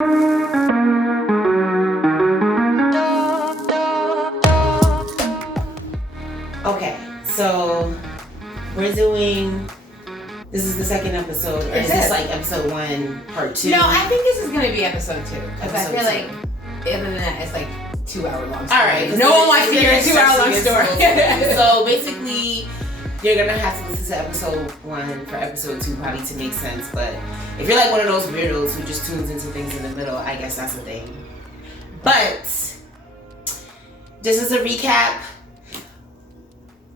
Okay, so we're doing. This is the second episode, or is this like episode 1, part 2? No, I think this is gonna be episode 2 because I feel Episode like other than that, it's like 2-hour long story. All right, no one wants to hear a 2-hour long story. So basically, you're gonna have to listen to episode 1 for episode 2 probably to make sense. But if you're like one of those weirdos who just tunes into things in the middle, I guess that's the thing. But just as a recap,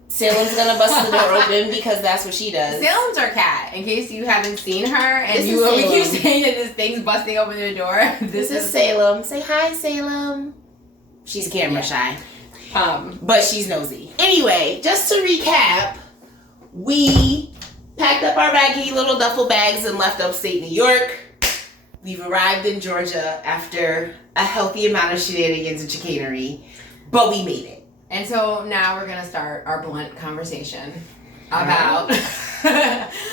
Salem's gonna bust the door open because that's what she does. Salem's our cat, in case you haven't seen her and This you is only keep Salem. saying that this thing's busting open the door. This is Salem. Say hi, Salem. She's camera shy. But she's nosy. Anyway, just to recap, we packed up our baggy little duffel bags and left upstate New York. We've arrived in Georgia after a healthy amount of shenanigans and chicanery, but we made it. And so now we're gonna start our blunt conversation about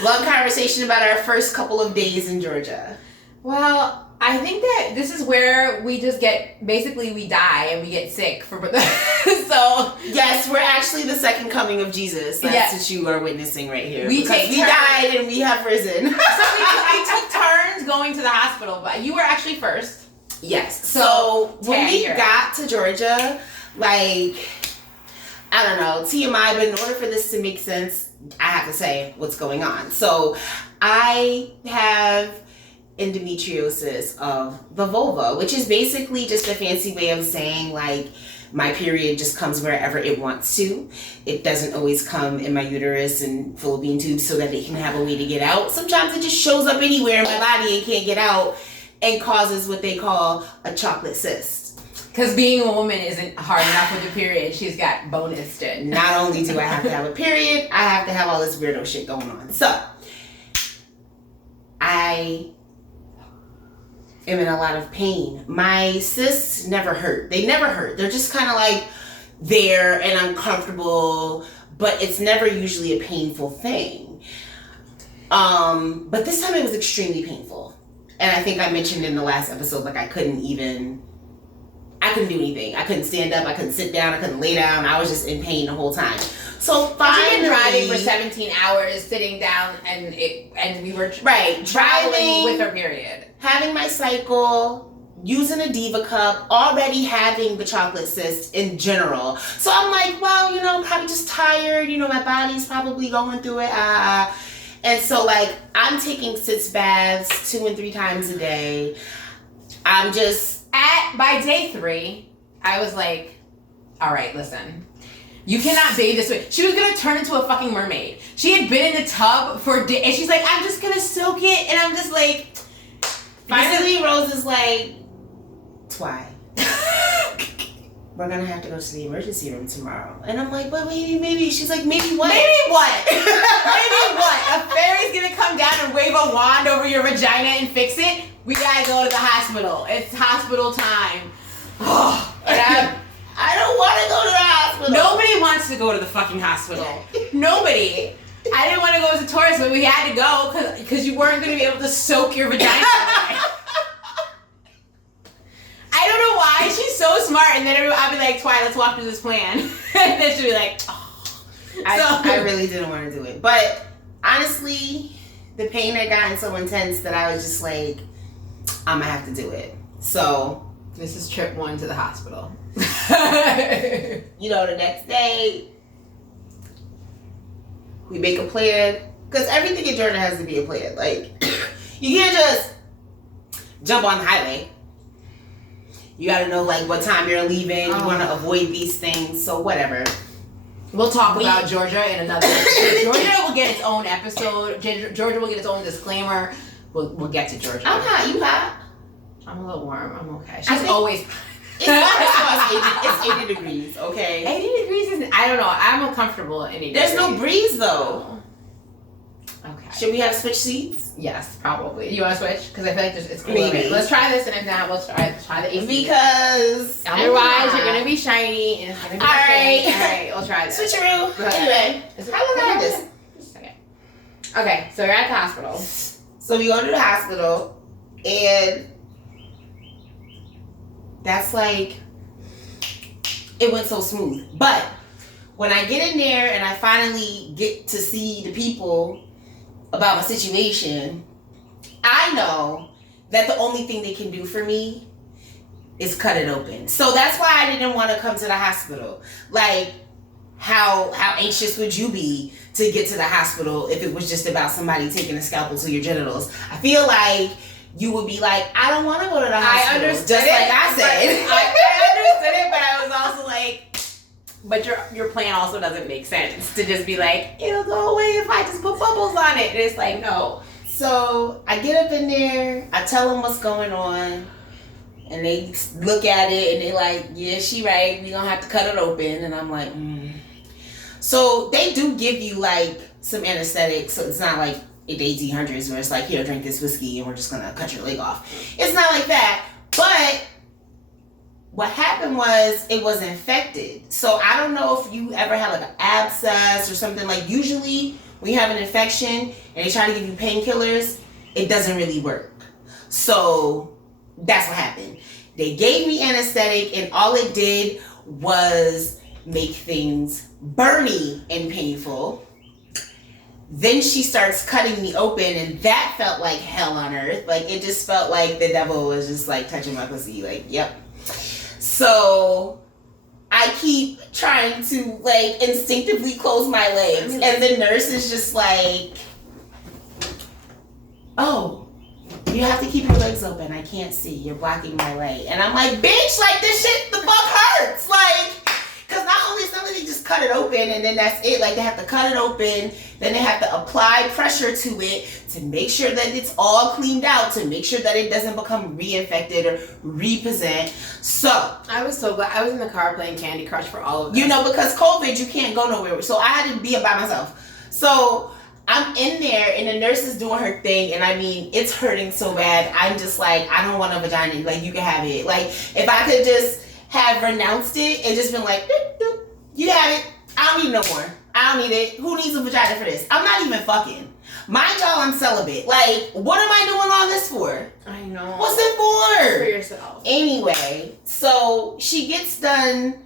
Long conversation about our first couple of days in Georgia. Well, I think that this is where we just get, basically we die and we get sick so Yes, we're actually the second coming of Jesus. That's what you are witnessing right here. We died and we have risen. So we took turns going to the hospital, but you were actually first. Yes. So when we got to Georgia, like, I don't know, TMI, but in order for this to make sense, I have to say what's going on. So I have endometriosis of the vulva, which is basically just a fancy way of saying like my period just comes wherever it wants to. It doesn't always come in my uterus and fallopian tubes so that it can have a way to get out. Sometimes it just shows up anywhere in my body and can't get out and causes what they call a chocolate cyst. Because being a woman isn't hard enough with a period, she's got bonus shit. Not only do I have to have a period, I have to have all this weirdo shit going on. So, I am in a lot of pain. My cysts never hurt. They never hurt. They're just kind of like there and uncomfortable, but it's never usually a painful thing. But this time it was extremely painful. And I think I mentioned in the last episode, like I couldn't do anything. I couldn't stand up. I couldn't sit down. I couldn't lay down. I was just in pain the whole time. So finally, you've been driving for 17 hours, sitting down, and we were traveling with her period, having my cycle, using a Diva cup, already having the chocolate cyst in general. So I'm like, well, probably just tired. My body's probably going through it. And so like I'm taking sitz baths 2 and 3 times a day. I'm just. By day 3, I was like, all right, listen, you cannot bathe this way. She was going to turn into a fucking mermaid. She had been in the tub for days, and she's like, I'm just going to soak it. And I'm just like, finally, Rose is like, Twy, we're going to have to go to the emergency room tomorrow. And I'm like, but maybe. She's like, maybe what? Maybe what? Maybe what? A fairy's going to come down and wave a wand over your vagina and fix it? We gotta go to the hospital. It's hospital time. And I don't want to go to the hospital. Nobody wants to go to the fucking hospital. Nobody. I didn't want to go as a tourist, but we had to go because you weren't going to be able to soak your vagina away. I don't know why. She's so smart. And then I'll be like, Twy, let's walk through this plan. And then she'll be like, oh. I really didn't want to do it. But honestly, the pain had gotten so intense that I was just like, I'm gonna have to do it. So this is trip 1 to the hospital. The next day we make a plan because everything in Georgia has to be a plan. Like you can't just jump on the highway. You gotta know like what time you're leaving. You want to avoid these things. So whatever. We'll talk about Georgia in another episode. Georgia will get its own episode. Georgia will get its own disclaimer. We'll get to Georgia. I'm hot. You hot? I'm a little warm. I'm okay. She's always. It's 80 degrees. Okay. 80 degrees isn't. I don't know. I'm uncomfortable at 80 There's degrees. no breeze though. Okay. Should we have switch seats? Yes, probably. You want to switch? Because I feel like it's cool. Maybe. Let's try this, and if not, we'll try the AC. Because otherwise, you're gonna be shiny, and it's gonna be all right. We'll try this. Switcheroo. Anyway, how long is this? Just a second. Okay, so you're at the hospital. So we go to the hospital, and that's like, it went so smooth. But when I get in there and I finally get to see the people about my situation, I know that the only thing they can do for me is cut it open. So that's why I didn't want to come to the hospital. Like, how anxious would you be to get to the hospital if it was just about somebody taking a scalpel to your genitals? I feel like you would be like, I don't want to go to the hospital. I understood just it, like I said. I understood it, but I was also like, but your plan also doesn't make sense to just be like, it'll go away if I just put bubbles on it. And it's like, no. So I get up in there, I tell them what's going on, and they look at it and they like, yeah, she right, we gonna have to cut it open. And I'm like, So they do give you like some anesthetic, so it's not like the 1800s where it's like, here, drink this whiskey and we're just gonna cut your leg off. It's not like that. But what happened was it was infected. So I don't know if you ever had like an abscess or something. Like, usually when you have an infection and they try to give you painkillers, it doesn't really work. So that's what happened. They gave me anesthetic and all it did was make things burny and painful. Then she starts cutting me open and that felt like hell on earth. Like, it just felt like the devil was just like touching my pussy. Like, yep. So I keep trying to like instinctively close my legs, and the nurse is just like, oh, you have to keep your legs open. I can't see. You're blocking my light. And I'm like, bitch, like, this shit, the fuck hurts. Like, because not only is somebody just cut it open and then that's it. Like, they have to cut it open. Then they have to apply pressure to it to make sure that it's all cleaned out, to make sure that it doesn't become reinfected or represent. So I was so glad. I was in the car playing Candy Crush for all of this. You know, because COVID, you can't go nowhere. So I had to be by myself. So I'm in there and the nurse is doing her thing, and I mean, it's hurting so bad. I'm just like, I don't want a vagina. Like, you can have it. Like, if I could just have renounced it and just been like, doop, doop, you have it. I don't need no more. I don't need it. Who needs a vagina for this? I'm not even fucking. Mind y'all, I'm celibate. Like, what am I doing all this for? I know. What's it for? For yourself. Anyway, so she gets done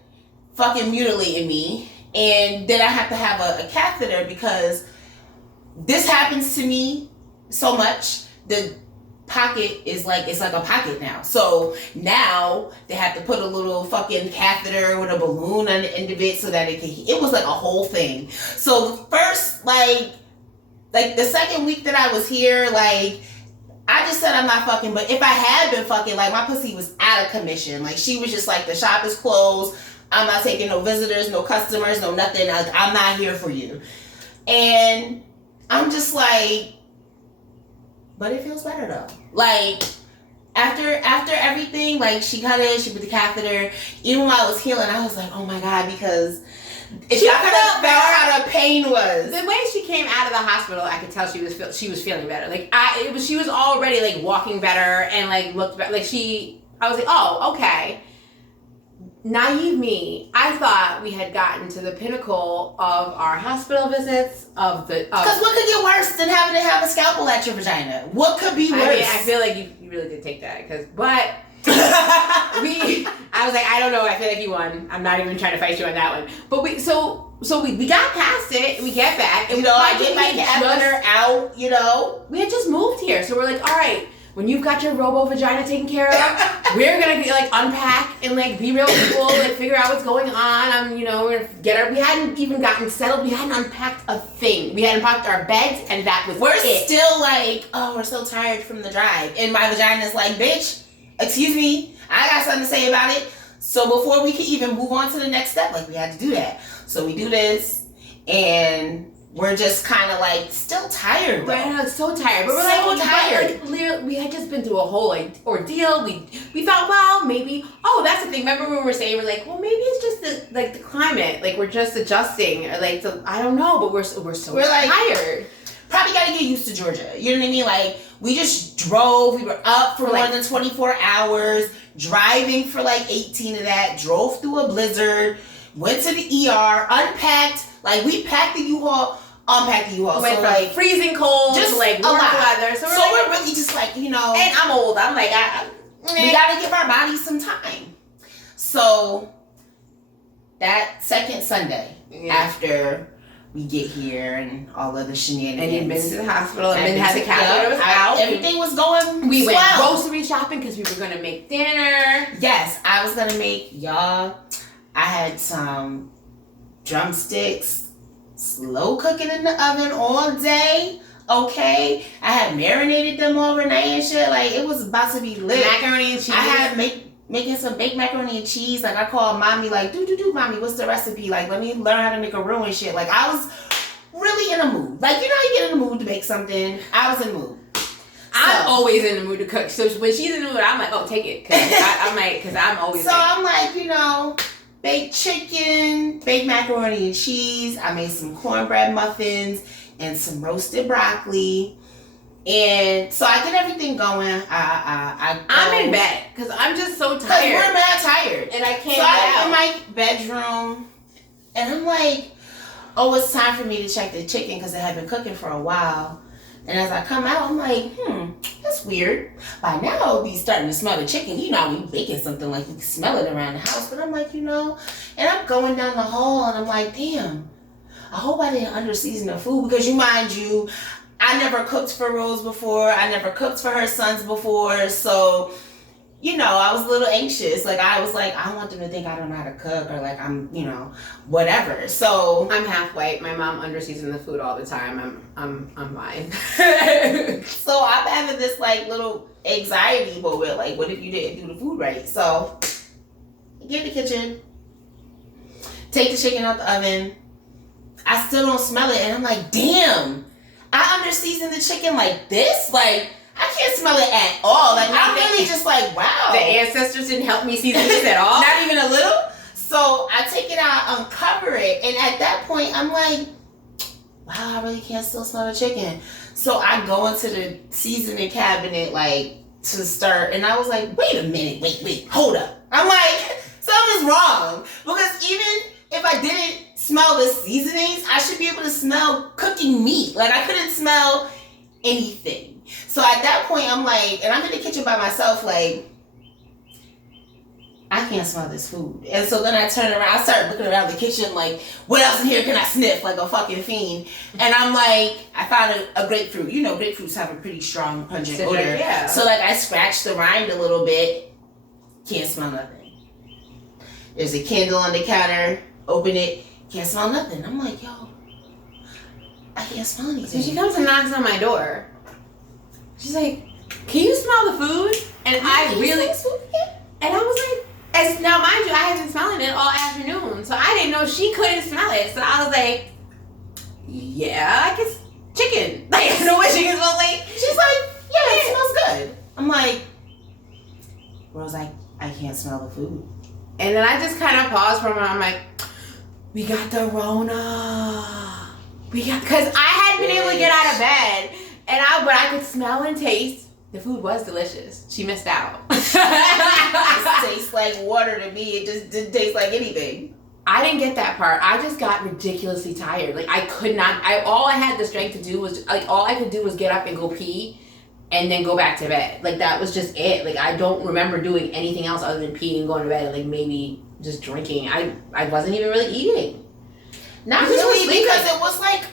fucking mutilating me, and then I have to have a catheter because this happens to me so much. The pocket is like, it's like a pocket now. So now they have to put a little fucking catheter with a balloon on the end of it so that it was like a whole thing. So the first, like the second week that I was here, like, I just said I'm not fucking, but if I had been fucking, like, my pussy was out of commission. Like, she was just like, the shop is closed. I'm not taking no visitors, no customers, no nothing. I'm not here for you. And I'm just like, but it feels better though. Like, after everything, like, she cut it, she put the catheter. Even while I was healing, I was like, oh my God, because if y'all could have felt how the pain was. The way she came out of the hospital, I could tell she was feeling better. Like, she was already like walking better and like looked better. Like, I was like, oh, okay. Naive me, I thought we had gotten to the pinnacle of our hospital visits because what could get worse than having to have a scalpel at your vagina? What could be worse? I mean, I feel like you really did take that but I was like, I don't know, I feel like you won. I'm not even trying to fight you on that one. But we got past it, we get back, and I get my catheter out, we had just moved here, so we're like, all right, when you've got your robo vagina taken care of, we're gonna like unpack and like be real people, like figure out what's going on. We're gonna get our. We hadn't even gotten settled. We hadn't unpacked a thing. We had unpacked our beds, and that was it. Still like, oh, we're so tired from the drive, and my vagina's like, bitch, excuse me, I got something to say about it. So before we could even move on to the next step, like, we had to do that. So we do this, and we're just kind of like still tired. Right, I was so tired, but we're so tired. Like, we had just been through a whole like ordeal. We thought, well, maybe. Oh, that's the thing. Remember when we were saying, we're like, well, maybe it's just the climate. Like, we're just adjusting. Or like, I don't know, but we're tired. Probably got to get used to Georgia. You know what I mean? Like, we just drove. We were up for more than 24 hours, driving for like 18 of that. Drove through a blizzard. Went to the ER. Unpacked. Like, we packed the U-Haul. Unpacked the U-Haul. Went so from like freezing cold just to like warm weather. So we're really just like, And I'm old. I'm like, we gotta give our bodies some time. So that second Sunday after we get here and all of the shenanigans. And you've been to the hospital and then had the catheter was out. Everything was going We swell. went grocery shopping because we were going to make dinner. Yes, I was going to make, y'all, I had some drumsticks slow cooking in the oven all day. Okay. I had marinated them overnight and shit. Like, it was about to be lit. Macaroni and cheese. I had making some baked macaroni and cheese. Like, I called mommy, like, mommy, what's the recipe? Like, let me learn how to make a roux and shit. Like, I was really in a mood. Like, you know how you get in the mood to make something? I was in the mood. I'm always in the mood to cook. So when she's in the mood, I'm like, oh, take it. Because I'm always I'm like, you know, baked chicken, baked macaroni and cheese. I made some cornbread muffins and some roasted broccoli. And so I get everything going. I'm in bed because I'm just so tired. Because we're mad tired. And I can't So get I'm in my bedroom and I'm like, oh, it's time for me to check the chicken because it had been cooking for a while. And as I come out, I'm like, that's weird. By now, I'll be starting to smell the chicken. You know, we baking something like you can smell it around the house. But I'm like, you know, and I'm going down the hall and I'm like, damn, I hope I didn't under-season the food because mind you, I never cooked for Rose before. I never cooked for her sons before. So, you know, I was a little anxious. Like, I was like, I don't want them to think I don't know how to cook or like I'm, you know, whatever. So I'm half white. My mom under-seasons the food all the time. I'm fine. So I'm having this like little anxiety moment. Like, what if you didn't do the food right? So I get in the kitchen, take the chicken out the oven. I still don't smell it. And I'm like, damn, I under-seasoned the chicken like this? Like, I can't smell it at all. Like, I'm really just like, wow. The ancestors didn't help me season this at all? Not even a little? So I take it out, uncover it, and at that point, I'm like, wow, I really can't still smell the chicken. So I go into the seasoning cabinet, like, to start, and I was like, wait a minute, wait, hold up. I'm like, something's wrong. Because even if I didn't smell the seasonings, I should be able to smell cooking meat. Like, I couldn't smell anything. So at that point, I'm like, and I'm in the kitchen by myself, like, I can't smell this food. And so then I turn around, I start looking around the kitchen, like, what else in here can I sniff, like a fucking fiend? And I'm like, I found a grapefruit. You know, grapefruits have a pretty strong pungent odor. Yeah. So, like, I scratched the rind a little bit, can't smell nothing. There's a candle on the counter, open it, can't smell nothing. I'm like, yo, I can't smell anything. So she comes and knocks on my door. She's like, can you smell the food? And I really, and I was like, as now mind you, I had been smelling it all afternoon, so I didn't know she couldn't smell it. So I was like, yeah, I guess chicken. Like, I know what chicken smells like. She's like, yeah, it smells good. I'm like, Rose, I can't smell the food. And then I just kind of paused for a moment. I'm like, we got the Rona. Because I hadn't been able to get out of bed. But I could smell and taste. The food was delicious. She missed out. It tastes like water to me. It just didn't taste like anything. I didn't get that part. I just got ridiculously tired. Like, I could not. All I had the strength to do was, like, all I could do was get up and go pee and then go back to bed. Like, that was just it. Like, I don't remember doing anything else other than peeing and going to bed and, like, maybe just drinking. I wasn't even really eating. Not really, because it was like,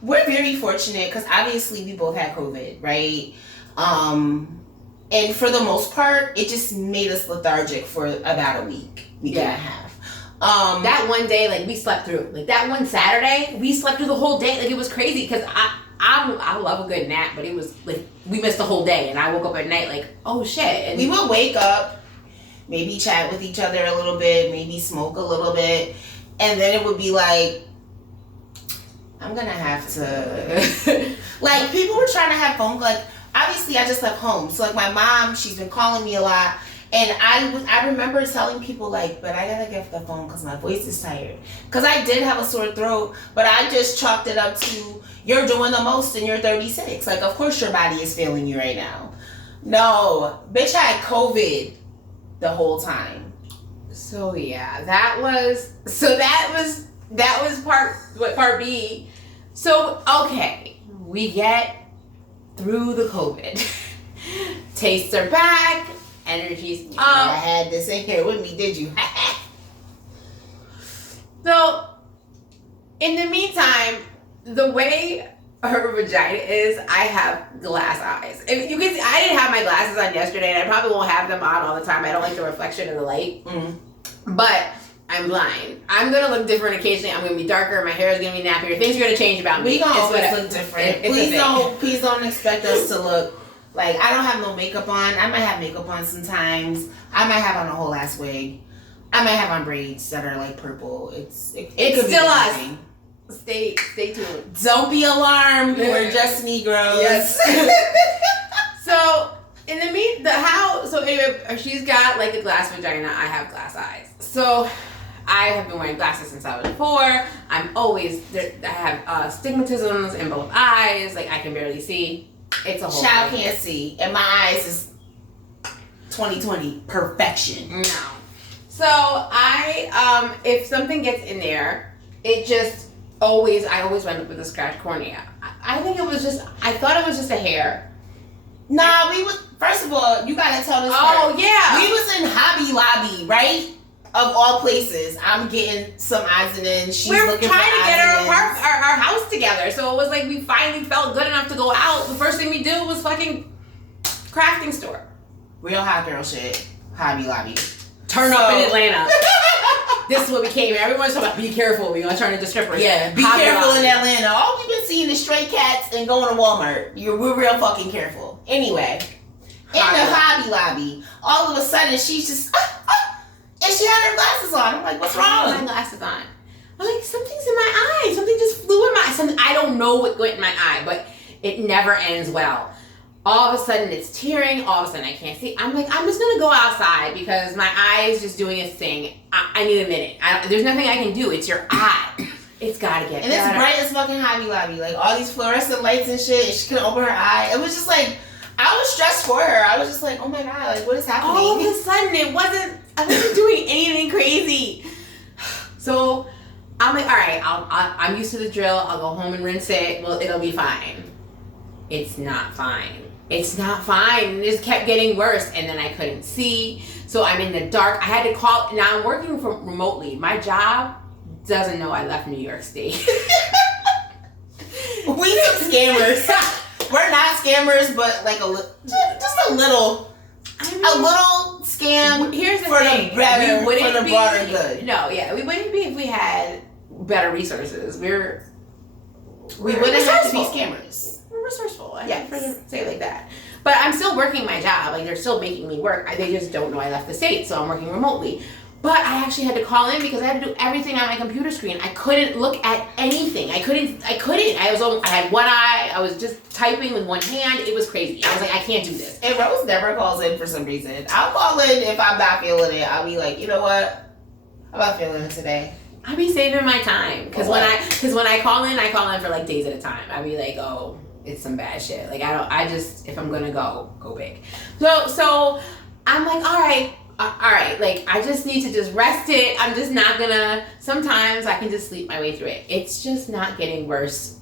we're very fortunate because obviously we both had COVID, right? And for the most part, it just made us lethargic for about a week and a half. That one day, like, we slept through. Like, that one Saturday, we slept through the whole day. Like, it was crazy because I love a good nap, but it was like we missed the whole day, and I woke up at night like, oh shit. And we would wake up, maybe chat with each other a little bit, maybe smoke a little bit, and then it would be like, I'm gonna have to, like, people were trying to have phone, like, obviously I just left home, so like my mom, she's been calling me a lot, and I remember telling people, like, but I gotta get the phone because my voice is tired, because I did have a sore throat, but I just chalked it up to, you're doing the most and you're 36, like, of course your body is failing you right now. No, bitch had COVID the whole time. So yeah, that was part B. So, okay, we get through the COVID. Tastes are back. Energy's up. I had this in here with me, did you? So, in the meantime, the way her vagina is, I have glass eyes. If you can see, I didn't have my glasses on yesterday, and I probably won't have them on all the time. I don't like the reflection of the light. But I'm blind. I'm gonna look different occasionally. I'm gonna be darker. My hair is gonna be nappier. Things are gonna change about me. We gonna always look different. Please don't expect us to look like, I don't have no makeup on. I might have makeup on sometimes. I might have on a whole ass wig. I might have on braids that are like purple. It's still us. Stay tuned. Don't be alarmed. We're just Negroes. Yes. So in so anyway, she's got like a glass vagina. I have glass eyes. So I have been wearing glasses since I was 4. I'm always there. I have stigmatisms in both eyes. Like I can barely see. It's a whole Child thing. can't see, and my eyes is 20/20 perfection. No. So I if something gets in there, I always wind up with a scratched cornea. I think it was just, I thought it was just a hair. Nah, first of all, you gotta tell this Oh, part. yeah. We was in Hobby Lobby, right? Of all places. I'm getting some odds and ends. She's We're looking trying for to get odds and ends. our house together. So it was like we finally felt good enough to go out. The first thing we do was fucking crafting store. Real hot girl shit. Hobby Lobby. Turn up in Atlanta. This is what we came here. Everyone's talking about be careful. We're gonna turn into strippers. Yeah, be careful in Atlanta. All we've been seeing is stray cats and going to Walmart. We're real fucking careful. Anyway, in the Hobby Lobby, all of a sudden she's just, and she had her glasses on. I'm like, what's wrong? I had my glasses on. I'm like, something's in my eye. Something just flew in my eye. I don't know what went in my eye, but it never ends well. All of a sudden it's tearing. All of a sudden I can't see. I'm like, I'm just gonna go outside because my eye is just doing its thing. I need a minute. There's nothing I can do. It's your eye. It's gotta get and better. it's bright as fucking Hobby Lobby. Like all these fluorescent lights and shit. And she couldn't open her eye. It was just like, I was stressed for her. I was just like, oh my god, like what is happening? All of a sudden I wasn't doing anything crazy. So I'm like, all right, I'm used to the drill. I'll go home and rinse it. Well, it'll be fine. It's not fine. It's not fine. It just kept getting worse, and then I couldn't see. So I'm in the dark. I had to call. Now I'm working from remotely. My job doesn't know I left New York State. We some scammers. We're not scammers, but like just a little scam. Here's the for thing. the better, for the broader good. No, yeah, we wouldn't be if we had better resources. We wouldn't have to be scammers. We're resourceful. I Yes. prefer to say it like that. But I'm still working my job. Like they're still making me work. They just don't know I left the state, so I'm working remotely. But I actually had to call in because I had to do everything on my computer screen. I couldn't look at anything. I couldn't. I had one eye. I was just typing with one hand. It was crazy. I was like, I can't do this. And Rose never calls in for some reason. I'll call in if I'm not feeling it. I'll be like, you know what? I'm not feeling it today. I be saving my time because when I call in for like days at a time. I be like, oh, it's some bad shit. Like if I'm gonna go big. So I'm like, all right, like I just need to just rest it. I'm just not gonna, sometimes I can just sleep my way through it. It's just not getting worse.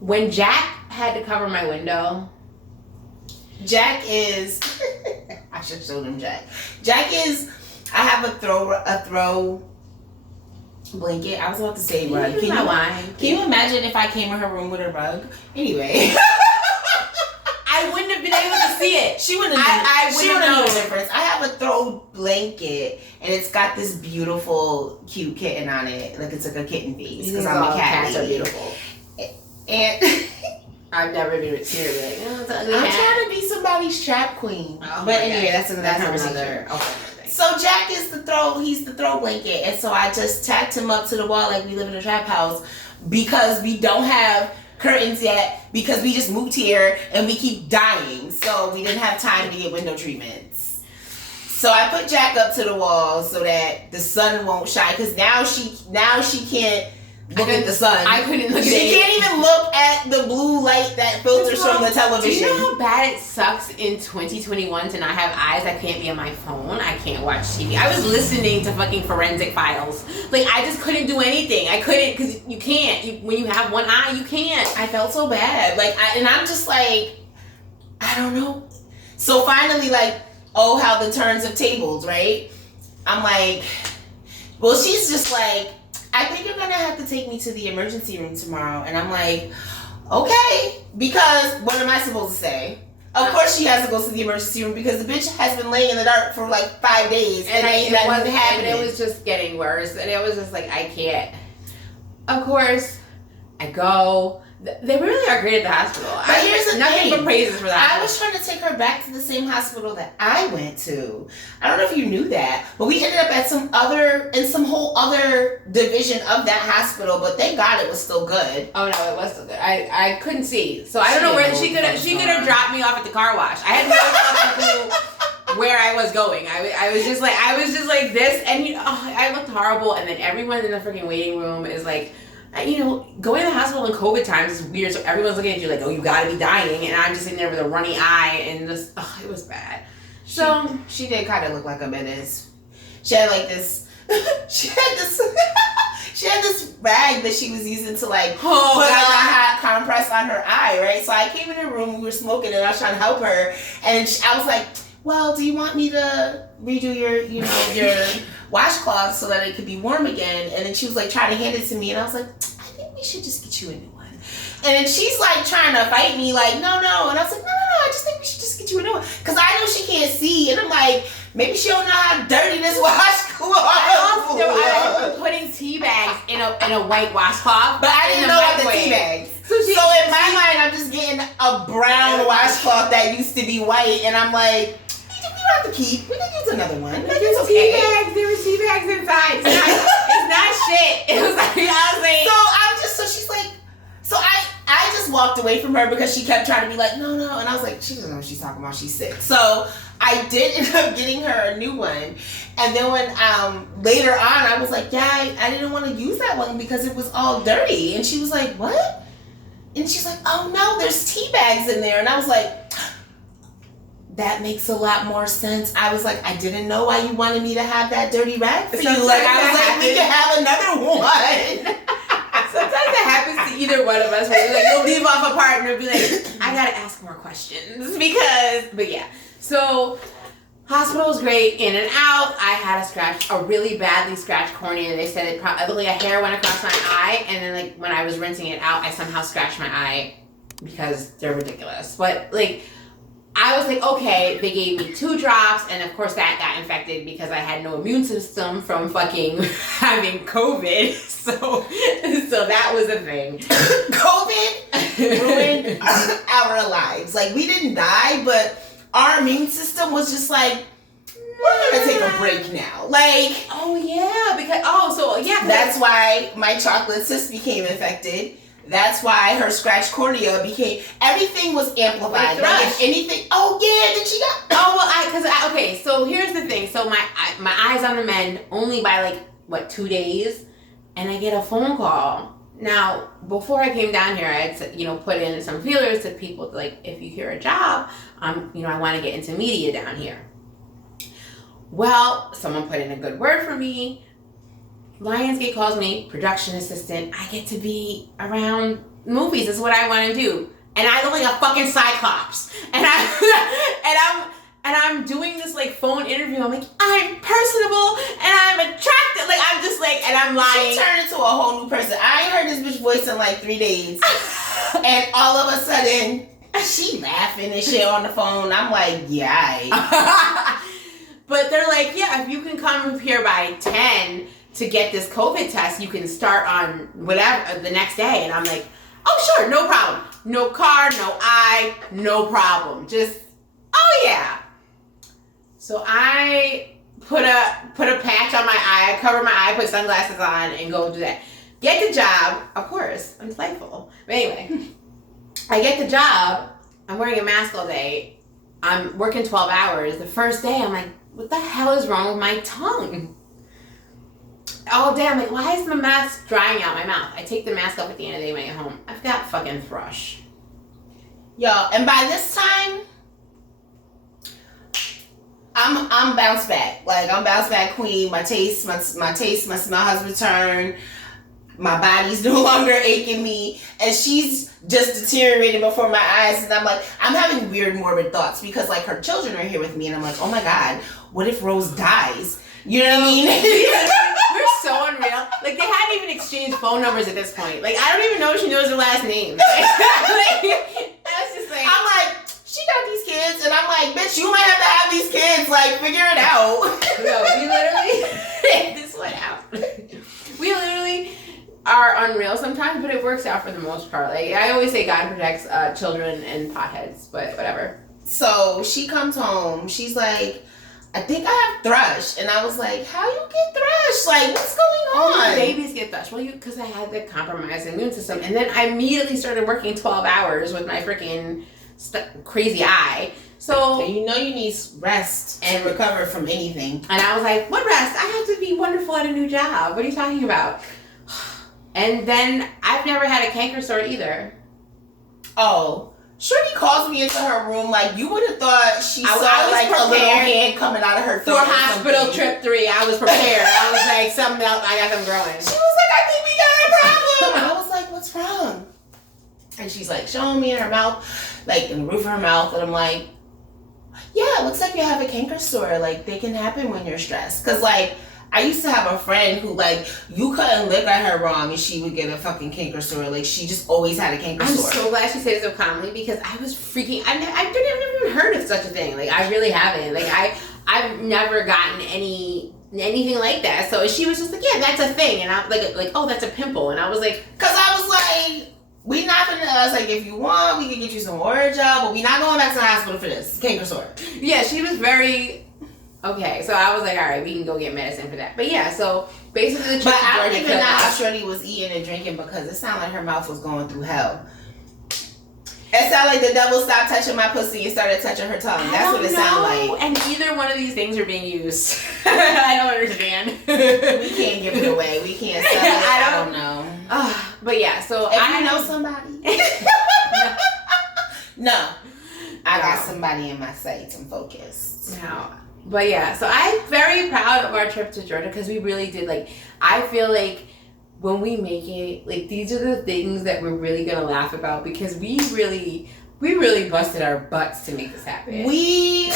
When Jack had to cover my window. Jack is, I should show them Jack. Jack is, I have a throw blanket. I was about to say rug. Can you imagine if I came in her room with a rug? Anyway. I wouldn't have been able to see it. She wouldn't have known the difference. I have a throw blanket and it's got this beautiful cute kitten on it. Like it's like a kitten face because I'm a cat. Cats are beautiful. And I've never been scared of it. Oh, I'm trying to be somebody's trap queen. But anyway, that's another conversation. Okay. So Jack is he's the throw blanket. And so I just tacked him up to the wall like we live in a trap house because we don't have curtains yet because we just moved here and we keep dying. So we didn't have time to get window treatments. So I put Jack up to the wall so that the sun won't shine because now she can't look at the sun. I couldn't look at it. She can't even look at the blue light that filters from the television. Do you know how bad it sucks in 2021 to not have eyes? I can't be on my phone. I can't watch TV. I was listening to fucking Forensic Files. Like, I just couldn't do anything. I couldn't, because you can't. When you have one eye, you can't. I felt so bad. Like, and I'm just like, I don't know. So finally, like, oh, how the turns of tables, right? I'm like, well, she's just like, I think you're gonna have to take me to the emergency room tomorrow. And I'm like, okay, because what am I supposed to say? Of course she has to go to the emergency room because the bitch has been laying in the dark for like 5 days. And it wasn't happening. It was just getting worse. And it was just like, I can't. Of course, I go. They really are great at the hospital. But here's the nothing thing. but praises for that. I was trying to take her back to the same hospital that I went to. I don't know if you knew that, but we ended up at some whole other division of that hospital. But thank God it was still good. Oh no, it was still good. I couldn't see, so I don't know where she could have dropped me off at the car wash. I had no fucking clue where I was going. I was just like this, and I looked horrible. And then everyone in the freaking waiting room is like, going to the hospital in COVID times is weird. So everyone's looking at you like, oh, you gotta be dying. And I'm just sitting there with a runny eye and just, it was bad. So she did kind of look like a menace. She had like this, she had this rag that she was using to like put like a hot compress on her eye, right? So I came in her room, we were smoking and I was trying to help her. And I was like, well, do you want me to redo your washcloth so that it could be warm again? And then she was like trying to hand it to me, and I was like, I think we should just get you a new one. And then she's like trying to fight me, like, no. And I was like, no, I just think we should just get you a new one. Because I know she can't see, and I'm like, maybe she don't know how dirty this washcloth is. I was putting tea bags in a white washcloth. But I didn't know about the tea bags. So in my mind, I'm just getting a brown washcloth that used to be white, and I'm like, we don't have to keep. We can use another one. There were tea bags inside. It's not shit. It was like, I was like. So she's like, so I just walked away from her because she kept trying to be like, no. And I was like, she doesn't know what she's talking about. She's sick. So I did end up getting her a new one. And then when later on, I was like, yeah, I didn't want to use that one because it was all dirty. And she was like, what? And she's like, oh no, there's tea bags in there. And I was like, that makes a lot more sense. I was like, I didn't know why you wanted me to have that dirty rag for you. Like, I was like, we can have another one. Sometimes that happens to either one of us. Where you'll leave off a part and you'll be like, I gotta ask more questions but yeah. So, hospital was great, in and out. I had a really badly scratched cornea. They said I looked like a hair went across my eye, and then like when I was rinsing it out, I somehow scratched my eye because they're ridiculous. But like, I was like, okay, they gave me 2 drops, and of course that got infected because I had no immune system from fucking having COVID. So that was a thing. COVID ruined our lives. Like, we didn't die, but our immune system was just like, we're gonna take a break now. Like, oh yeah, because that's why my chocolate cyst became infected. That's why her scratched cornea everything was amplified. Like, if anything, then she got. Okay, so here's the thing. So my eye's on the mend only by 2 days, and I get a phone call. Now, before I came down here, I had put in some feelers to people like, if you hear a job, I want to get into media down here. Well, someone put in a good word for me. Lionsgate calls me production assistant. I get to be around movies. Is what I want to do, and I look like a fucking cyclops. And I'm doing this phone interview. I'm like, I'm personable and I'm attractive. I'm just and I'm lying. She turned into a whole new person. I ain't heard this bitch voice in 3 days, and all of a sudden she laughing and shit on the phone. I'm like, yeah. But they're like, yeah, if you can come here by 10. To get this COVID test, you can start on whatever the next day. And I'm like, oh, sure, no problem. No car, no eye, no problem. Just, oh, yeah. So I put a patch on my eye, cover my eye, put sunglasses on, and go do that. Get the job. Of course, I'm delightful. But anyway, I get the job. I'm wearing a mask all day. I'm working 12 hours. The first day, I'm like, what the hell is wrong with my tongue? All day, I'm like, why is the mask drying out my mouth? I take the mask off at the end of the day when I get home. I've got fucking thrush. Yo, and by this time, I'm bounced back. I'm bounced back queen. My taste, my smell has returned. My body's no longer aching me, and she's just deteriorating before my eyes. And I'm like, I'm having weird, morbid thoughts because like her children are here with me, and I'm like, oh my God, what if Rose dies? You know what I mean? We're so unreal. Like, they hadn't even exchanged phone numbers at this point. Like, I don't even know if she knows her last name. I was just like, I'm like, she got these kids, and I'm like, bitch, you might have to have these kids. Like, figure it out. No, we literally this went out. We literally are unreal sometimes, but it works out for the most part. Like, I always say God protects children and potheads, but whatever. So she comes home. She's like, I think I have thrush. And I was like, how you get thrush? Like, what's going on? Only babies get thrush. Well, because I had the compromised immune system. And then I immediately started working 12 hours with my freaking crazy eye. So, and you know you need rest and recover from anything. And I was like, what rest? I have to be wonderful at a new job. What are you talking about? And then I've never had a canker sore either. Oh. Shorty calls me into her room like you would have thought she saw like a little hand coming out of her throat. For hospital trip 3, I was prepared. I was like, something else, I got them growing. She was like, I think we got a problem. I was like, what's wrong? And she's like showing me in her mouth, like in the roof of her mouth, and I'm like, yeah, it looks like you have a canker sore. Like, they can happen when you're stressed. Because like, I used to have a friend who, like, you couldn't look at her wrong and she would get a fucking canker sore. Like, she just always had a canker sore. I'm so glad she said it so calmly because I was freaking... I've never even heard of such a thing. Like, I really haven't. Like, I've never gotten anything like that. So she was just like, yeah, that's a thing. And I like, oh, that's a pimple. And I was like... Because I was like, we not gonna... I was like, if you want, we can get you some more job, but we not going back to the hospital for this. Canker sore. Yeah, she was very... Okay, so I was like, all right, we can go get medicine for that. But yeah, so basically the trip to Georgia. But I don't even know how Shorty was eating and drinking because it sounded like her mouth was going through hell. It sounded like the devil stopped touching my pussy and started touching her tongue. That's what it sounded like. And either one of these things are being used. I don't understand. We can't give it away. We can't sell it. I don't know. But yeah, so I know somebody. No. I got somebody in my sights. I'm focused. No. But yeah, so I'm very proud of our trip to Georgia because we really did, like, I feel like when we make it, like, these are the things that we're really going to laugh about because we really busted our butts to make this happen. We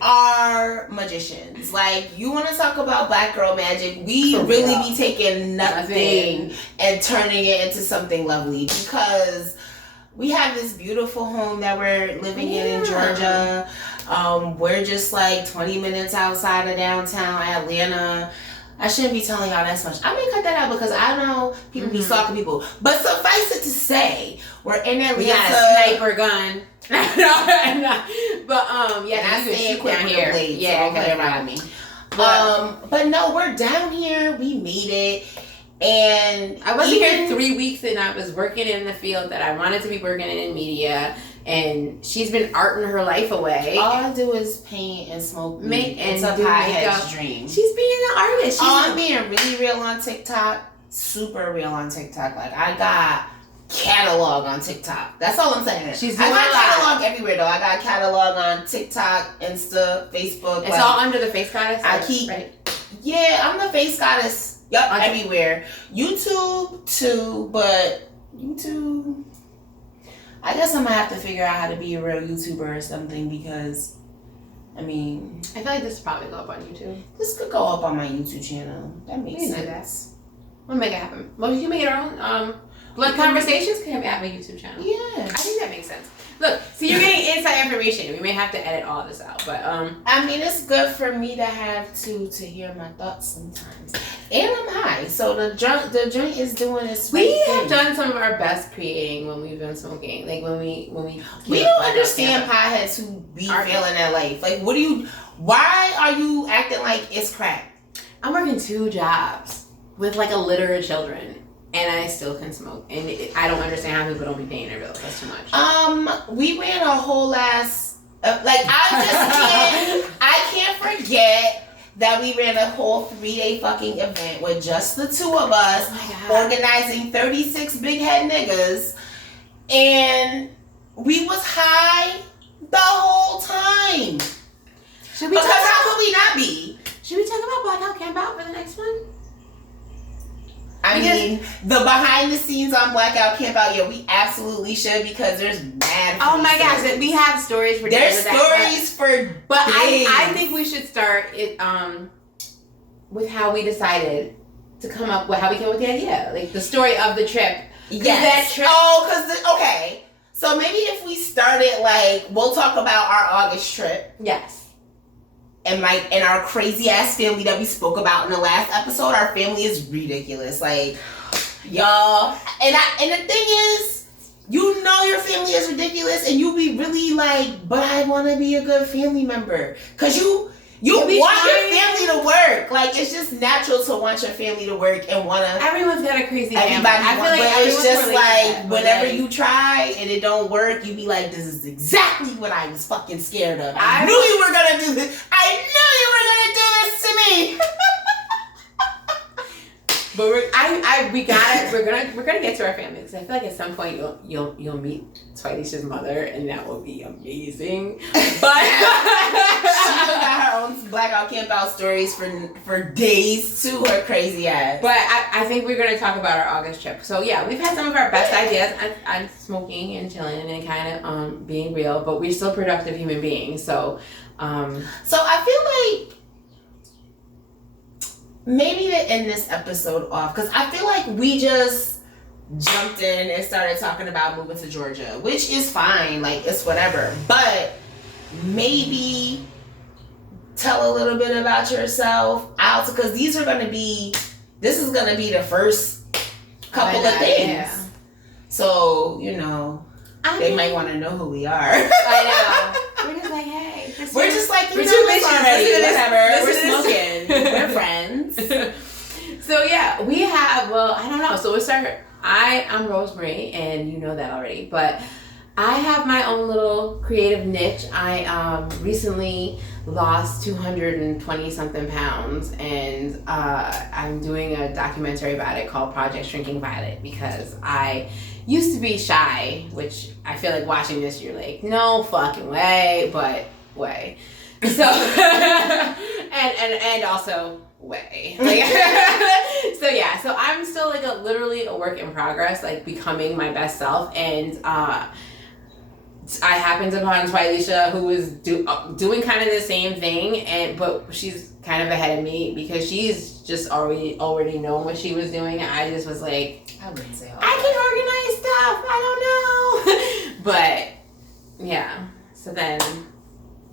are magicians. Like, you want to talk about black girl magic, we really be taking nothing and turning it into something lovely because we have this beautiful home that we're living in Georgia. We're just like 20 minutes outside of downtown Atlanta. I shouldn't be telling y'all that much. I may cut that out because I know people be stalking people. But suffice it to say, we're in Atlanta. We got a sniper gun. But yeah, I stay equipped down here. Blades, yeah, so don't play around me. But no, we're down here. We made it. And I was here 3 weeks and I was working in the field that I wanted to be working in media. And she's been arting her life away. All I do is paint and smoke weed. It's a pothead's dream. She's being an artist. I'm being really real on TikTok. Super real on TikTok. Like, I got catalog on TikTok. That's all I'm saying. I got catalog everywhere, though. I got catalog on TikTok, Insta, Facebook. It's all under the face goddess? Right? Yeah, I'm the face goddess. Yup, everywhere. YouTube, too, but YouTube... I guess I'm gonna have to figure out how to be a real YouTuber or something because, I mean... I feel like this will probably go up on YouTube. This could go up on my YouTube channel. That makes sense. We'll make it happen. Well, we can make it our own. Blood Conversations can have a YouTube channel. Yeah. I think that makes sense. Look, so you're getting inside information. We may have to edit all this out, but I mean, it's good for me to have to hear my thoughts sometimes. And I'm high, so the joint is doing its We have done some of our best creating when we've been smoking. Like when we don't understand potheads who be feeling that life. Like, why are you acting like it's crack? I'm working 2 jobs with like a litter of children. And I still can smoke. And I don't understand how people don't be paying their bills. That's too much. We ran a whole ass... I can't forget that we ran a whole 3-day fucking event with just the 2 of us organizing 36 big head niggas. And we was high the whole time. How could we not be? Should we talk about Blackout Camp Out for the next one? I mean, mean, the behind the scenes on Blackout Campout, yeah, we absolutely should because there's mad. Oh my gosh, we have stories for days. There's stories for but days. I think we should start it with how we decided to come up with how we came up with the idea, like the story of the trip. Yes. That trip. Okay. So maybe if we started like we'll talk about our August trip. Yes. And our crazy ass family that we spoke about in the last episode. Our family is ridiculous. Like, y'all. And the thing is, you know your family is ridiculous and you be really like, but I want to be a good family member. Cause you want your family to work. Like, it's just natural to want your family to work and want to. Everyone's got a crazy family. I feel like it's just like whenever you try and it don't work, you be like, this is exactly what I was fucking scared of. I knew you were gonna do this. I knew you were gonna do this to me. But we're gonna get to our family because I feel like at some point you'll meet Twilisha's mother and that will be amazing. But she got her own Blackout Campout stories for days to her crazy ass. But I think we're gonna talk about our August trip. So yeah, we've had some of our best ideas. I'm smoking and chilling and kind of being real, but we're still productive human beings. So I feel like maybe to end this episode off, because I feel like we just jumped in and started talking about moving to Georgia, which is fine, like it's whatever. But maybe tell a little bit about yourself, because this is gonna be the first couple of things. Yeah. So, they might want to know who we are. I know. We're just like, hey. We're just like, we're too bitches already. Whatever. We're smoking. We're friends. So yeah, we have, I don't know. So we'll start. I'm Rosemary, and you know that already. But I have my own little creative niche. I recently lost 220 something pounds, and I'm doing a documentary about it called Project Shrinking Violet, because I used to be shy, which I feel like watching this you're like, no fucking way, but way. So and also way. Like, so I'm still like literally a work in progress, like becoming my best self. And I happened upon Twilisha, who was doing kind of the same thing, but she's kind of ahead of me because she's just already known what she was doing. I just was like, I wouldn't say all I can organize stuff. I don't know. But yeah. So then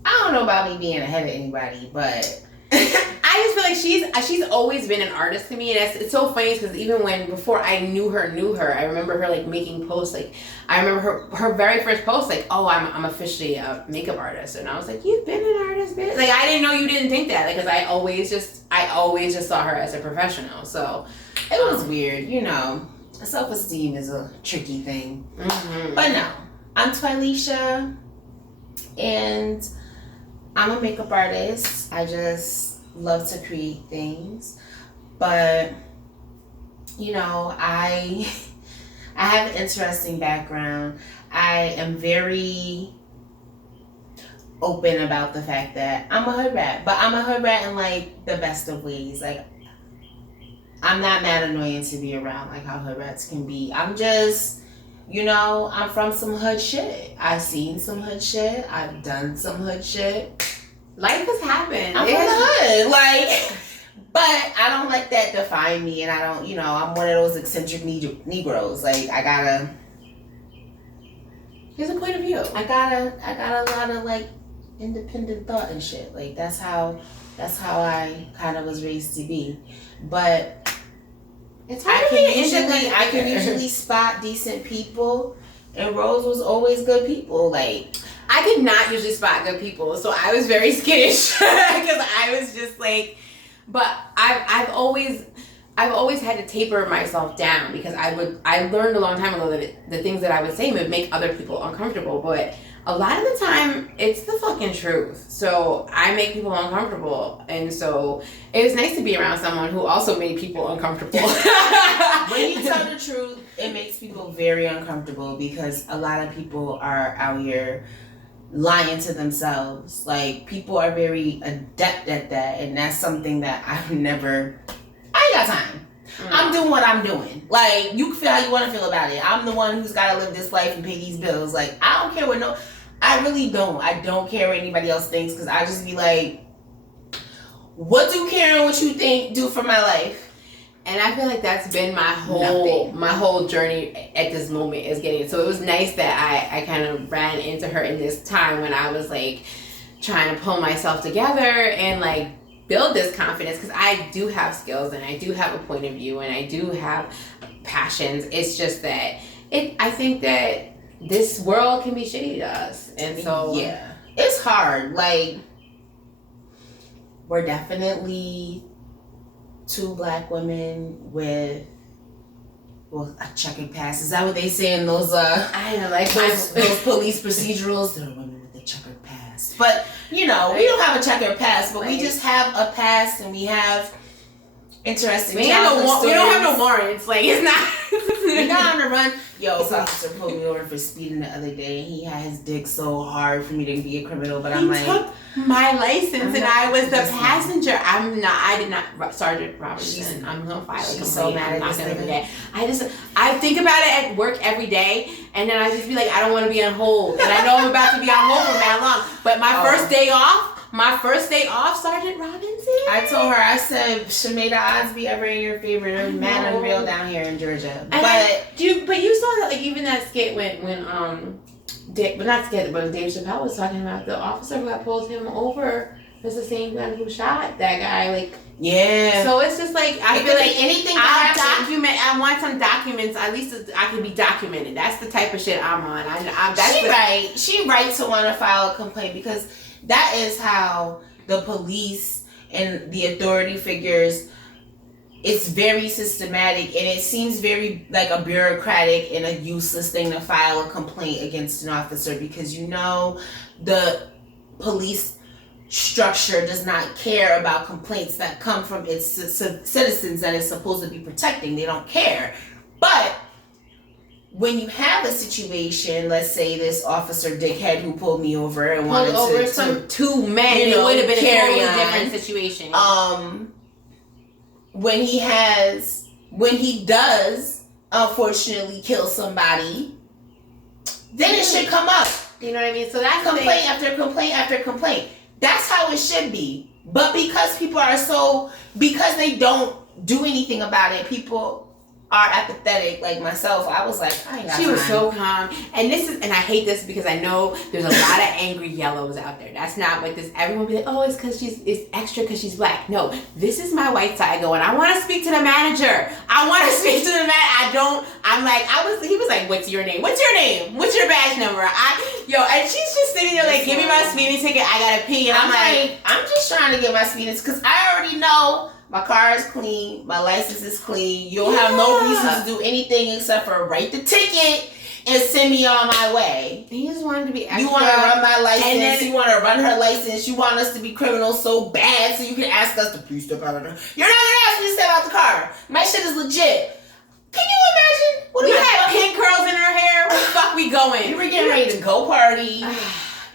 I don't know about me being ahead of anybody, but I just feel like she's always been an artist to me, and it's so funny because even before I knew her, I remember her like making posts. Like I remember her very first post, like, "Oh, I'm officially a makeup artist," and I was like, "You've been an artist, bitch." Like I didn't know you didn't think that, like, because I always just saw her as a professional. So it was weird, Self-esteem is a tricky thing, but no, I'm Twilisha, and I'm a makeup artist. I just love to create things. But, I have an interesting background. I am very open about the fact that I'm a hood rat. But I'm a hood rat in, like, the best of ways. Like, I'm not mad annoying to be around, like how hood rats can be. I'm just... I'm from some hood shit. I've seen some hood shit. I've done some hood shit. Life has happened. I'm from the hood. But I don't let that define me. And I don't, I'm one of those eccentric Negroes. Like, Here's a point of view. I got a lot of, like, independent thought and shit. Like, that's how I kind of was raised to be. But... I can usually spot decent people, and Rose was always good people. Like, I could not usually spot good people, so I was very skittish because I was just like, but I've always had to taper myself down because I learned a long time ago that the things that I would say would make other people uncomfortable, but a lot of the time it's the fucking truth. So I make people uncomfortable, and so it was nice to be around someone who also made people uncomfortable. When you tell the truth, it makes people very uncomfortable because a lot of people are out here lying to themselves. Like, people are very adept at that, and that's something that I ain't got time. I'm doing what I'm doing. Like, you can feel how you want to feel about it. I'm the one who's got to live this life and pay these bills. Like, I don't care what I really don't. I don't care what anybody else thinks, because I just be like, what do caring what you think do for my life? And I feel like that's been my whole journey at this moment is getting. So it was nice that I kind of ran into her in this time when I was like trying to pull myself together and like build this confidence, because I do have skills and I do have a point of view and I do have passions. It's just that I think that this world can be shitty to us, and so yeah, it's hard. Like, we're definitely two black women with a checkered past. Is that what they say in those I don't like those police procedurals? There are women with a checkered past. But we don't have a checkered past, but we just have a past, and we have interesting childhood we don't have no warrants. Like, it's not you're not on the run. Yo, this officer pulled me over for speeding the other day, and he had his dick so hard for me to be a criminal, but I'm like, he took my license and I was the passenger. I did not, Sergeant Robertson. I'm gonna file a complaint. So mad at this nigga. I think about it at work every day, and then I just be like, I don't want to be on hold, and I know I'm about to be on hold for that long. But my first day off, Sergeant Robinson. I told her, I said, should may the odds be ever in your favor. They're mad unreal down here in Georgia. But you saw that, like, even that skit when Dave Chappelle was talking about the officer who had pulled him over was the same guy who shot that guy. Like, yeah. So it's just like, I feel like anything I want some documents. At least I can be documented. That's the type of shit I'm on. She right to want to file a complaint, because that is how the police and the authority figures, it's very systematic, and it seems very like a bureaucratic and a useless thing to file a complaint against an officer, because the police structure does not care about complaints that come from its citizens that it's supposed to be protecting. They don't care. But when you have a situation, let's say this officer dickhead who pulled me over and wanted to two men, it would have been a totally different situation. When he does unfortunately kill somebody, then it should come up. You know what I mean? So that's complaint after complaint after complaint. That's how it should be. But because because they don't do anything about it, people are apathetic, like myself. I was like, I ain't got time. She was so calm. And I hate this because I know there's a lot of angry yellows out there. That's not what this, everyone be like, oh, it's because it's extra because she's black. No, this is my white side going, I want to speak to the manager. He was like, what's your name? What's your name? What's your badge number? And she's just sitting there like, give me my speeding ticket. I gotta pee. And I'm like, I'm just trying to get my speeding ticket, because I already know my car is clean, my license is clean. You don't have no reason to do anything except for write the ticket and send me on my way. He just wanted to be extra. You want to run my license. You want to run her license. You want us to be criminals so bad so you can ask us to please step out of there. You're not going to ask me to step out the car. My shit is legit. Can you imagine? We had pink curls in her hair. Where the fuck we going? We were getting ready to go party.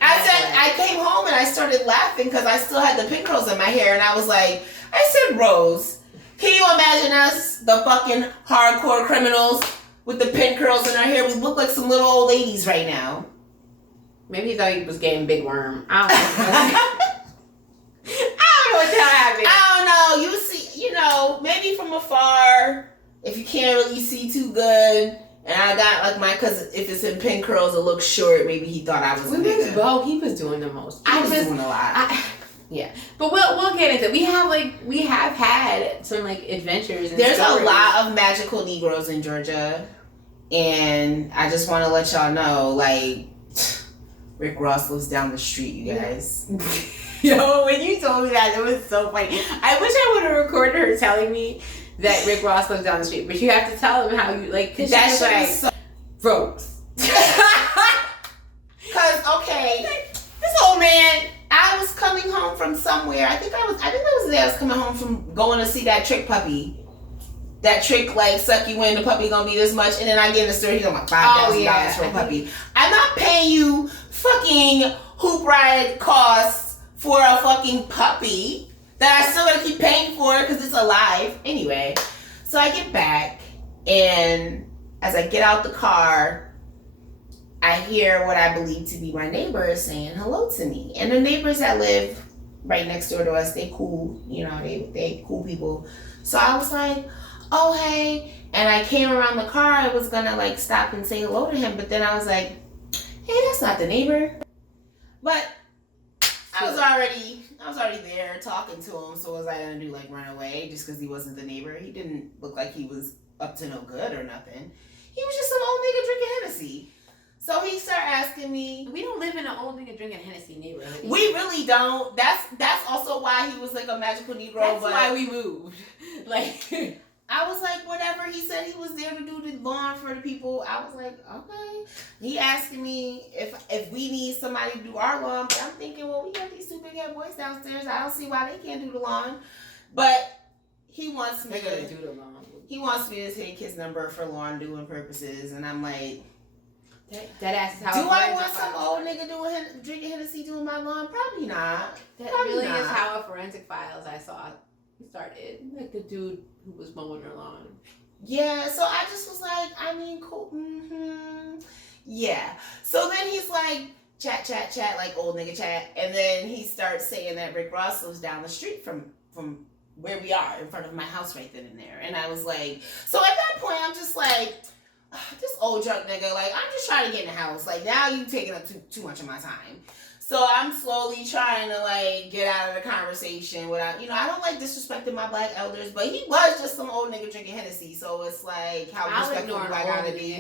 I came home and I started laughing because I still had the pink curls in my hair, and I was like, I said, Rose, can you imagine us, the fucking hardcore criminals with the pin curls in our hair? We look like some little old ladies right now. Maybe he thought he was getting big worm. I don't know what the hell happened. I don't know. You see, maybe from afar, if you can't really see too good. And I got like because if it's in pin curls, it looks short. Maybe he thought I was. He was doing the most. He was doing a lot. Yeah, but we'll get into it. We have had some like adventures. And there's a lot of magical Negroes in Georgia, and I just want to let y'all know, like, Rick Ross lives down the street, you guys. Yo, when you told me that, it was so funny. I wish I would have recorded her telling me that Rick Ross lives down the street, but you have to tell him how you like. Cause that shit like so Rose. Cause this old man. I was coming home from somewhere. I think that was the day I was coming home from going to see that trick puppy. That trick, like, suck you in, the puppy gonna be this much, and then I get in the store, he's on my $5,000 for a puppy. I'm not paying you fucking hoop ride costs for a fucking puppy that I still gotta keep paying for because it's alive. Anyway, So I get back, and as I get out the car, I hear what I believe to be my neighbors saying hello to me. And the neighbors that live right next door to us, they cool, they cool people. So I was like, oh, hey. And I came around the car, I was gonna like stop and say hello to him, but then I was like, hey, that's not the neighbor. But I was already there talking to him, so what was I gonna do, like run away just because he wasn't the neighbor? He didn't look like he was up to no good or nothing. He was just some old nigga drinking Hennessy. So he started asking me. We don't live in an old nigga drinking Hennessy neighborhood. We really don't. That's also why he was like a magical Negro. That's why we moved. Like, I was like, whatever. He said he was there to do the lawn for the people. I was like, okay. He asking me if we need somebody to do our lawn, but I'm thinking, well, we got these two big head boys downstairs. I don't see why they can't do the lawn. But he wants me to do the lawn. He wants me to take his number for lawn doing purposes, and I'm like, that ass is how. Do I want some old nigga drinking Hennessy doing my lawn? Probably not. That Probably really not. is how a Forensic Files I saw started. Like the dude who was mowing her lawn. Yeah, so I just was like, I mean, cool. Yeah. So then he's like, chat, like old nigga chat. And then he starts saying that Rick Ross lives down the street from where we are, in front of my house right then and there. And I was like, so at that point, I'm just like, this old drunk nigga, like, I'm just trying to get in the house. Like, now you taking up too much of my time. So I'm slowly trying to, like, get out of the conversation without, I don't like disrespecting my black elders, but he was just some old nigga drinking Hennessy. So it's like, how respectful do I gotta be?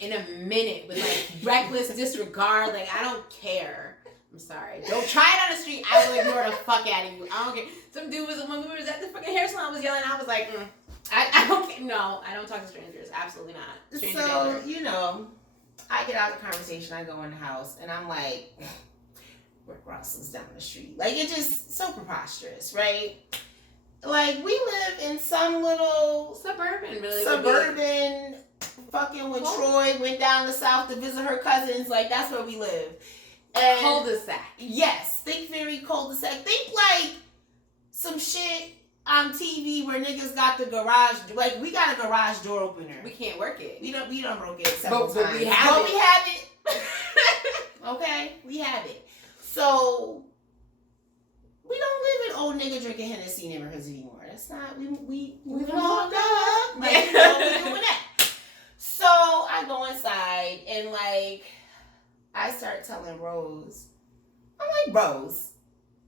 In a minute, with, like, reckless disregard. Like, I don't care. I'm sorry. Don't try it on the street. I will ignore the fuck out of you. I don't care. Some dude when we was at the fucking hair salon was yelling. I was like, I don't care. No, I don't talk to strangers. Absolutely not. Stranger so, danger. I get out of the conversation. I go in the house, and I'm like, Rick Ross is down the street. Like, it's just so preposterous, right? Like, we live in some little suburban, fucking when Troy went down the south to visit her cousins. Like, that's where we live. And cul-de-sac. Yes, think very cul-de-sac. Think like some shit on TV where niggas got the garage, like we got a garage door opener. We can't work it. We don't broke it several times. But we have it. Okay, we have it. So we don't live in old nigga drinking Hennessy neighborhoods anymore. That's not we moved up. Like, we're doing that. So I go inside and like I start telling Rose, I'm like, Rose,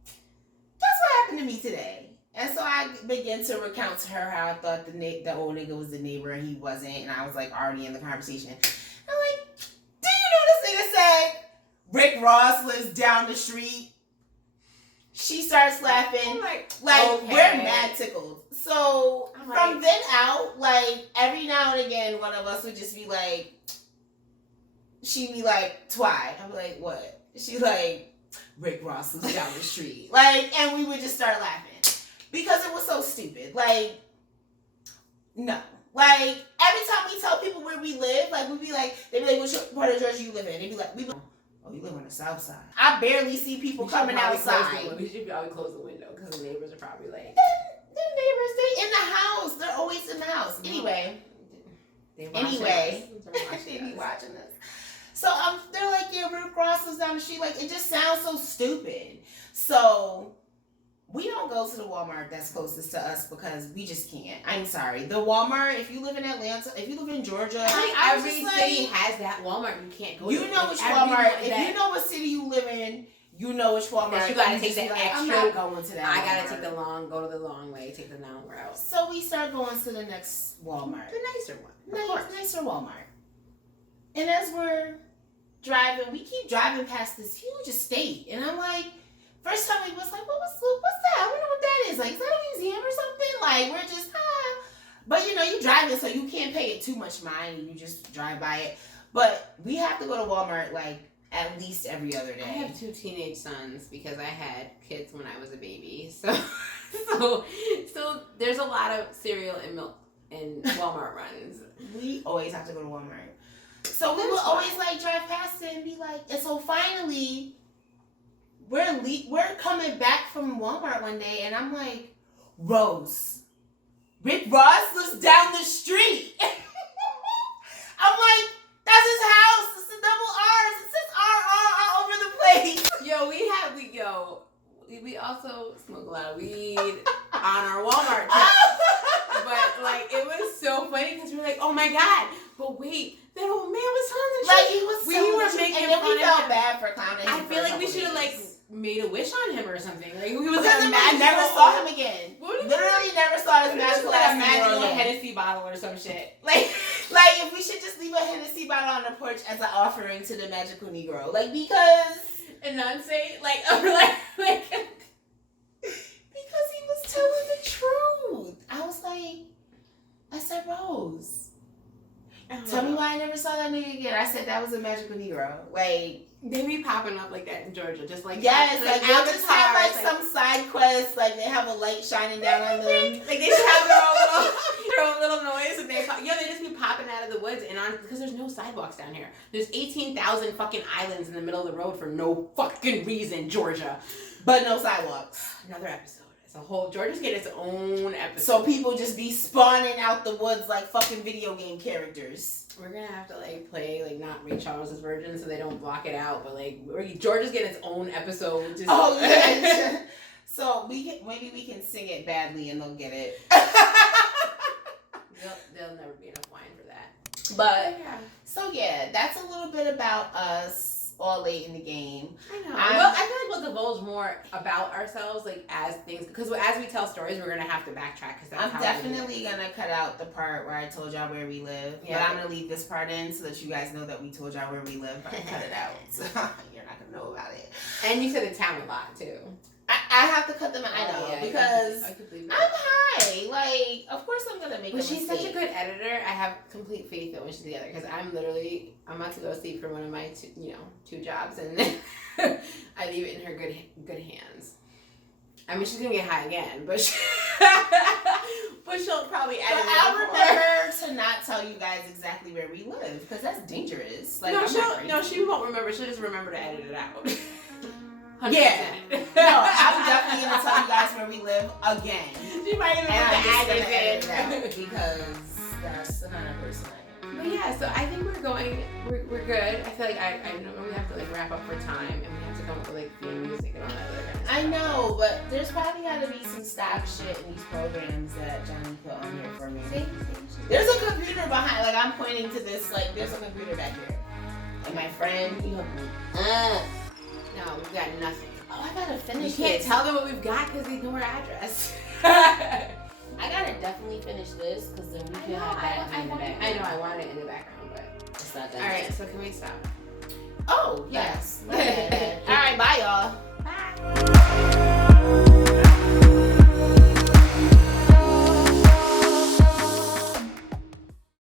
guess what happened to me today? And so I began to recount to her how I thought the old nigga was the neighbor and he wasn't, and I was like already in the conversation. I'm like, do you know this nigga said Rick Ross lives down the street? She starts laughing. I'm like okay. We're mad tickled. So from then out, like every now and again, one of us would just be like, she'd be like, Twy. I'm like, what? She's like, Rick Ross lives down the street. Like, and we would just start laughing. Because it was so stupid. Like, no. Like, every time we tell people where we live, like, we'd be like, they'd be like, which part of Georgia you live in? They'd be like, oh, you live on the south side. I barely see people coming outside. We should probably close the window because the neighbors are probably like, the neighbors, they in the house. They're always in the house. Anyway. They be watching this. So they're like, yeah, Rick Ross is down the street. Like, it just sounds so stupid. So we don't go to the Walmart that's closest to us because we just can't. I'm sorry. The Walmart, if you live in Atlanta, if you live in Georgia, every city has that Walmart you can't go to. You know which Walmart. If you know what city you live in, you know which Walmart. You gotta take the extra. I'm not going to that. I gotta take the long, go to the long way, take the long route. So we start going to the next Walmart. The nicer one. Nicer Walmart. And as we're driving, we keep driving past this huge estate. And I'm like, first time we was like, what's that? I wonder what that is. Like, is that a museum or something? Like, we're just, But, you driving, so you can't pay it too much mind. You just drive by it. But we have to go to Walmart, like, at least every other day. I have 2 teenage sons because I had kids when I was a baby. So there's a lot of cereal and milk and Walmart runs. We always have to go to Walmart. So we would always, like, drive past it and be like, and so finally, we're coming back from Walmart one day, and I'm like, Rose, Rick Ross lives down the street. I'm like, that's his house. It's the double R's. It says R all over the place. We also smoke a lot of weed on our Walmart trip. But like, it was so funny because we were like, oh my God, but wait, that old man was telling the truth. Like, he was we telling were the truth, making and then fun we felt of him. bad for clowning him. I feel like we should have like made a wish on him or something. Like, he was because like, I never saw him again. Literally never saw his magical like ass a in the world magical again. Hennessy bottle or some shit. Like if we should just leave a Hennessy bottle on the porch as an offering to the magical Negro. Like, because enunciate, like because he was telling the truth. I was like, I said, Rose, tell me why I never saw that nigga again. I said that was a magical Negro. Like, they be popping up like that in Georgia, just like yes, like they'll just have like like, some side quest, like they have a light shining down on them. Like they should have their own little noise, and they just be popping out of the woods and on because there's no sidewalks down here. There's 18,000 fucking islands in the middle of the road for no fucking reason, Georgia. But no sidewalks. Another episode. It's a whole Georgia's getting its own episode. So people just be spawning out the woods like fucking video game characters. We're gonna have to like play like not Ray Charles's version so they don't block it out, but like Georgia's getting its own episode. Just yeah. So maybe we can sing it badly and they'll get it. There'll never be enough wine for that. But so yeah, that's a little bit about us. All late in the game. I know. Well, I feel like we'll divulge more about ourselves, like as things, because as we tell stories, we're gonna have to backtrack. Because I'm definitely gonna cut out the part where I told y'all where we live. Yeah. But I'm gonna leave this part in so that you guys know that we told y'all where we live. But I cut it out, so you're not gonna know about it. And you said the town a lot too. I have to cut them out. I know because I'm high. Like, of course I'm gonna make. But she's such a good editor. I have complete faith that when she's together, because I'm about to go sleep for one of my two jobs, and I leave it in her good hands. I mean, she's gonna get high again, but she'll probably edit. But I'll remember to not tell you guys exactly where we live because that's dangerous. Like, she won't remember. She'll just remember to edit it out. 100%. Yeah. No, I'm definitely gonna tell you guys where we live again. She might even edit it out because that's the kind of person I am. But yeah, so I think we're good. I feel like I know we have to like wrap up for time and we have to come up with like theme music and all that other kind of stuff. I know, but there's probably gotta be some stock shit in these programs that Johnny put on here for me. There's a computer behind, like I'm pointing to this, like there's a computer back here. And my friend, he hooked me. No, we've got nothing. Oh, I gotta finish. You can't tell them what we've got because they know our address. I gotta definitely finish this because then we can have that in the background. I know, I want it in the background, but it's not done. All right, so can we stop? Oh, yes. All right, bye, y'all. Bye.